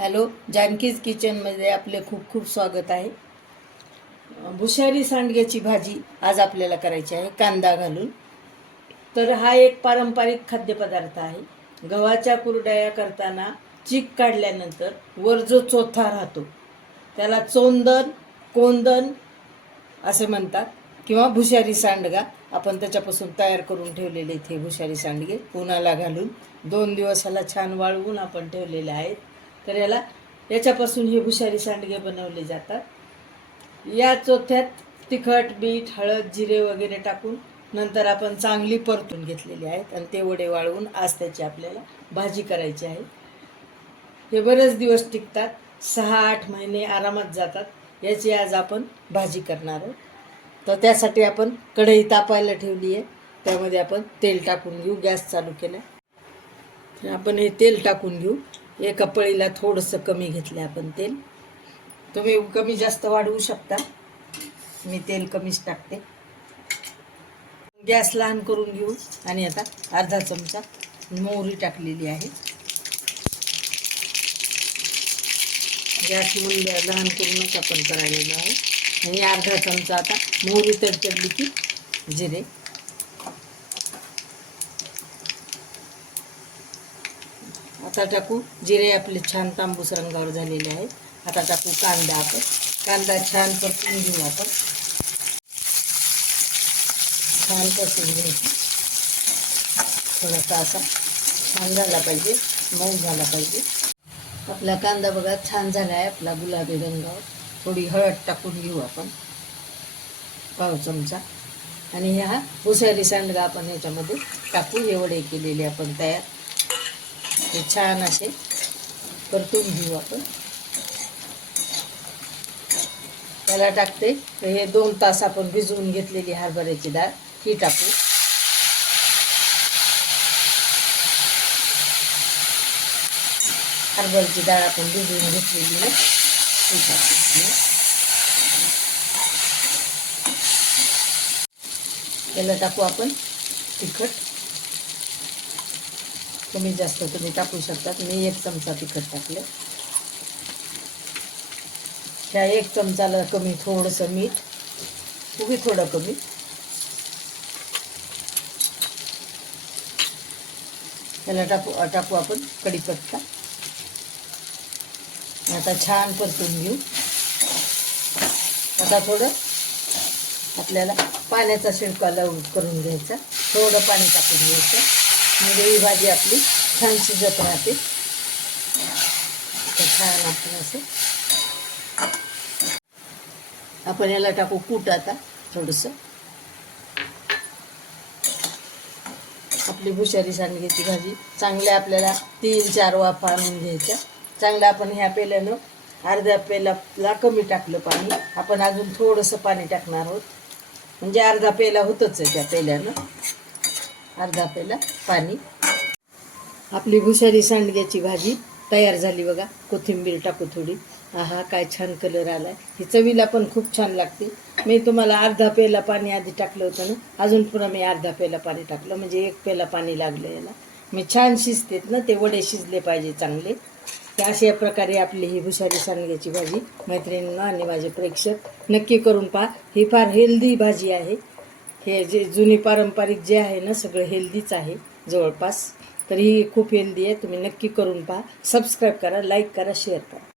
Hello जानकीज किचनमध्ये आपले खूप खूप स्वागत आहे. भुशारी सांडग्याची भाजी आज आपल्याला करायची आहे कांदा घालून. तर हा एक पारंपरिक खाद्यपदार्थ आहे. गव्हाच्या कुरडया करताना चीक काढल्यानंतर वर जो चोथा राहतो त्याला चोंदन कोंदन असे म्हणतात किंवा भुशारी सांडगा आपण त्याच्यापासून तयार करून ठेवलेले इथे भुशारी सांडगे. उन्हाला घालून दोन दिवस ह्याला छान वाळवून आपण ठेवलेले आहेत. तर याला याच्यापासून हे भुशारी सांडगे बनवले जातात. या चोथ्यात तिखट बीट हळद जिरे वगैरे टाकून नंतर आपण चांगली परतून घेतलेली आहेत आणि ते वडे वाळवून आज त्याची आपल्याला भाजी करायची आहे. हे बरेच दिवस टिकतात. सहा आठ महिने आरामात जातात. याची आज आपण भाजी करणार आहोत. तर त्यासाठी आपण कढई तापायला ठेवली आहे. त्यामध्ये आपण तेल टाकून घेऊ. गॅस चालू केला. आपण हे तेल टाकून घेऊ. एका पळीला थोडंसं कमी घेतलं आपण तेल. तुम्ही कमी जास्त वाढवू शकता. मी तेल कमीच टाकते. गॅस लहान करून घेऊ. आणि आता अर्धा चमचा मोहरी टाकलेली आहे. गॅस लहान करूनच आपण करायला आहे आणि अर्धा चमचा आता मोहरी तडतडली की जिरे. आता टाकू. जिरे आपले छान तांबूस रंगावर झालेले आहेत. आता टाकू कांदा आपण. कांदा छान परतून घेऊ आपण. छान परतून घ्यायचं. थोडासा असा छान झाला पाहिजे. मऊ झाला पाहिजे. आपला कांदा बघा छान झाला आहे आपला गुलाबी रंगावर. थोडी हळद टाकून घेऊ आपण. पाव चमचा. आणि ह्या भुसारी सांडगा आपण ह्याच्यामध्ये टाकू. हे वडे केलेले आपण तयार. हे छान असे परतून घेऊ आपण. त्याला टाकते. तर हे दोन तास आपण भिजवून घेतलेली हरभऱ्याची डाळ ही टाकू. हरभऱ्याची डाळ आपण भिजवून घेतलेली आहे. ती टाकू त्याला टाकू आपण तिखट. कमी जास्त तुम्ही टाकू शकतात मी एक चमचा तिखट टाकलं. ह्या एक चमचाला कमी थोडंसं मीठ उभी थोडं कमी. त्याला टाकू टाकू आपण कढीपत्ता. आता छान परतून घेऊ. आता थोडं आपल्याला पाण्याचा शिडका लावून करून घ्यायचा. थोडं पाणी टाकून घ्यायचं. म्हणजे ही भाजी आपली छान शिजत राहते. तर छान आपण असं आपण याला टाकू कूट आता थोडंसं. आपली भुशारी सांडग्याची भाजी. चांगल्या आपल्याला तीन चार वाफा आणून घ्यायच्या. चांगलं आपण ह्या पेल्यानं अर्ध्या पेलाला कमी टाकलं पाणी. आपण अजून थोडंसं पाणी टाकणार आहोत. म्हणजे अर्धा पेला होतच आहे त्या पेल्यानं. अर्धा पेला पाणी. आपली भुशारी सांडग्याची भाजी तयार झाली बघा कोथिंबीर टाकू थोडी. हा काय छान कलर आलाय. ही चवीला पण खूप छान लागते. मी तुम्हाला अर्धा पेला पाणी आधी टाकलं होतं ना अजून पुन्हा मी अर्धा पेला पाणी टाकलं म्हणजे एक पेला पाणी लागलं याला. मी छान शिजतेत ना ते वडे शिजले पाहिजे चांगले. तर अशा प्रकारे आपली ही भुशारी सांडग्याची भाजी मैत्रिणींना आणि माझे प्रेक्षक नक्की करून पहा. ही फार हेल्दी भाजी आहे. हे जे जुनी पारंपरिक जे आहे ना सगळं हेल्दीच आहे जवळपास. तर ही खूप हेल्दी आहे. तुम्ही नक्की करून पहा. सबस्क्राईब करा लाईक करा शेअर करा.